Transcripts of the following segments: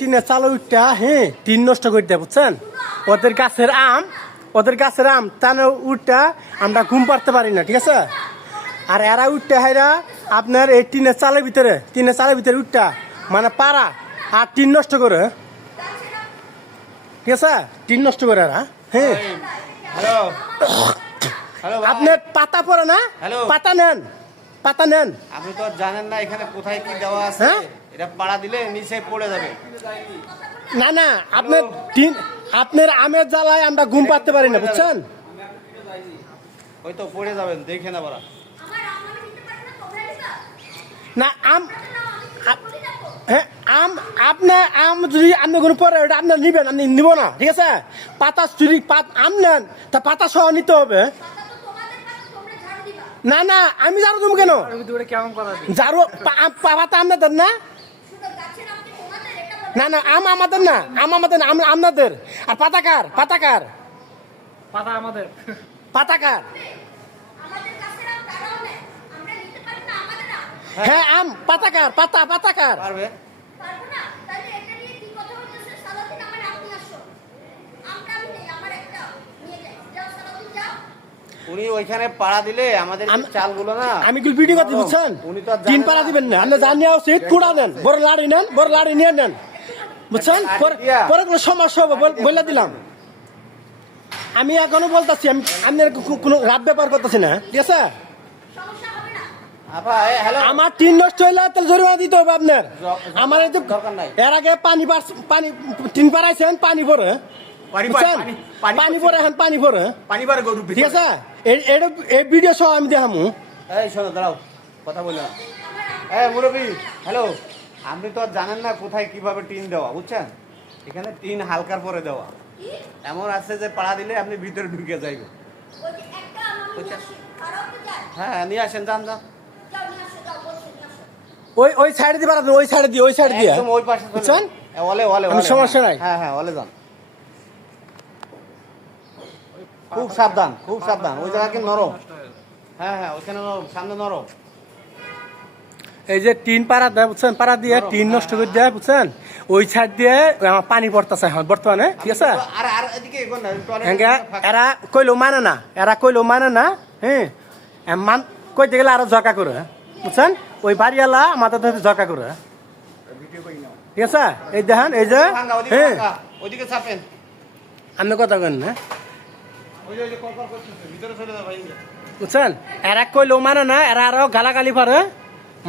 টিনের চাল উঠটা হ্যাঁ টিন নষ্ট করে দেয় বুঝছেন। ওদের গাছের আম টানে উঠটা আমরা ঘুম পাড়তে পারি না, ঠিক আছে। আর এরা উঠতে হাইরা আপনার এই টিনের চালের ভিতরে উঠটা মানে পাড়া আর টিন নষ্ট করে, ঠিক আছে, টিন নষ্ট করে এরা। হ্যাঁ হ্যালো হ্যালো আপনার পাতা পড়ে না, হ্যালো। পাতা নেন। আপনি তো জানেন না এখানে কোথায় কি দেওয়া আছে। হ্যাঁ? এটা পাড়া দিলে নিচে পড়ে যাবে। না আপনার আমের জ্বালায় আমরা ঘুম পাড়তে পারি না বুঝছেন। ওই তো পড়ে যাবেন, দেখে না বাড়া। না হ্যাঁ আপনার আম যদি আপনি কোনো পরে ওটা আপনার নিবেন, আপনি নিব না, ঠিক আছে। পাতা চুরি আম নেন তা পাতা সহ নিতে হবে। না আমি ঝাড়ু দেবো কেন, ঝাড়ু পাতা আপনাদের না। না আম আমাদের না, আপনাদের। আর পাতাকার হ্যাঁ আম পাতাকার পারবে? উনি ওইখানে পাড়া দিলে আমাদের চালগুলো না। আমি কি ভিডিও করতে বুঝছেন। উনি তো তিন পাড়া দিবেন না, আপনি জান নেওয়া উচিত, কুড়া নেন, বড় লাড়ি নিয়ে নেন বুঝছেন। পরে কোনো সমস্যা হবে বলে দিলাম। আমি এখনো বলতেছি আমি কোনো রাত ব্যাপার করতেছি না, ঠিক আছে। আমার টিন নষ্ট হইলে তাহলে জরিমানা দিতে হবে আপনার। আমার এই যে এর আগে পানি টিন পাড়াইছেন, পানি পরে ঠিক আছে। এই ভিডিও সহ আমি দেখামু। এই শোনো, দাঁড়াও, কথা বললাম। মুরব্বী, হ্যালো। আপনি তো আর জানেন না কোথায় কিভাবে টিন দেওয়া, বুঝছেন। এখানে টিন হালকার পরে দেওয়া এমন আছে যে পাড়া দিলে আপনি ভিতরে ঢুকে যাইবে। হ্যাঁ নিয়ে আসেন, যান। ওই সাইডে দিয়ে পাঠাবেন, ওই সাইড দিয়ে একদম ওই পাশে বুঝছেন। ওলে সমস্যা নাই। হ্যাঁ ওলে যান। খুব সাবধান ওই জায়গা কি নরম। হ্যাঁ ওইখানে নরম, সামনে নরম। এই যে টিন পাড়া দেয় বুঝছেন, পাড়া দিয়ে টিন নষ্ট করে দেয় বুঝছেন। ওই সাইড দিয়ে আমার পানি পড়তেছে এখন বর্তমানে, ঠিক আছে। এরা কইলেও মানে না হ্যাঁ। কইতে গেলে আরো জকা করে বুঝছেন। ওই বাড়িওয়ালা আমাদের জকা করে, ঠিক আছে। এই দেখেন এই যে হ্যাঁ ওইদিকে চাপেন। আপনি কথা কেন না বুঝছেন। এরা কইলেও মানে না, এরা আরো গালাগালি পারে,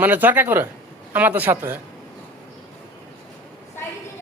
মানে জকা করে আমাদের সাথে।